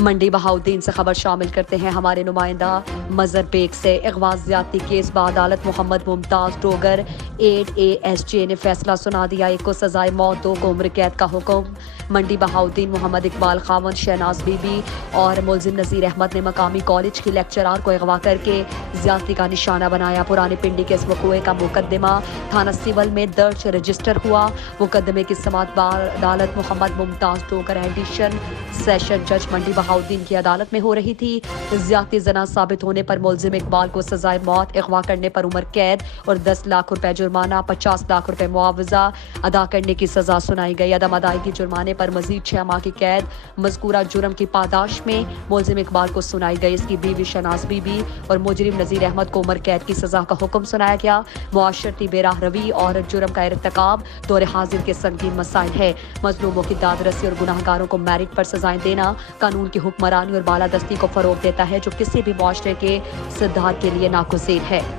मंडी बहाउद्दीन से खबर शामिल करते हैं हमारे नुमाइंदा मजर बेग से। अगवा ज्यादती केस बादालत मोहम्मद मुमताज डोगर 8 ASJ ने फैसला सुना दिया। एक को सजाए मौत, 2 को उम्र कैद का हुक्म। मंडी बहाउद्दीन मोहम्मद इकबाल खावन, शहनाज बीबी और मुलजिम नजीर अहमद ने मकामी कॉलेज की लेक्चरार को अगवा करके ज्यादती का निशाना बनाया। पुरानी पिंडी के इस वक़ूए का मुकदमा थाना सिवल में दर्ज रजिस्टर हुआ। मुकदमे की समाअत अदालत मोहम्मद मुमताज डोगर एडिशन सेशन जज मंडी बहाउद्दीन की अदालत में हो रही थी। ज्यादती जना साबित होने पर मुलजिम इकबाल को सजाए मौत, अगवा करने पर उम्र कैद और 10 लाख रुपए जुर्माना, 50 लाख रुपए मुआवजा अदा करने की सजा सुनाई गई। अदम अदायगी जुर्माने पर मजीद 6 माह की कैद मज़कूरा जुर्म की पादाश में मुलजिम इकबाल को सुनाई गई। इसकी बीवी शहनाज बीबी और मुजरिम नजीर अहमद को उम्र कैद की सजा का हुक्म सुनाया गया। मुआशरती बेराह रवी और जुर्म का इर्तिकाब दौर हाजिर के संगीन मसाइल है। मजलूमों की दाद रसी और गुनाहगारों को मेरिट पर सजाएं देना कानून की हुक्मरानी और बालादस्ती को फरोग देता है, जो किसी भी मुआशरे के सुधार के लिए नागुज़ीर है।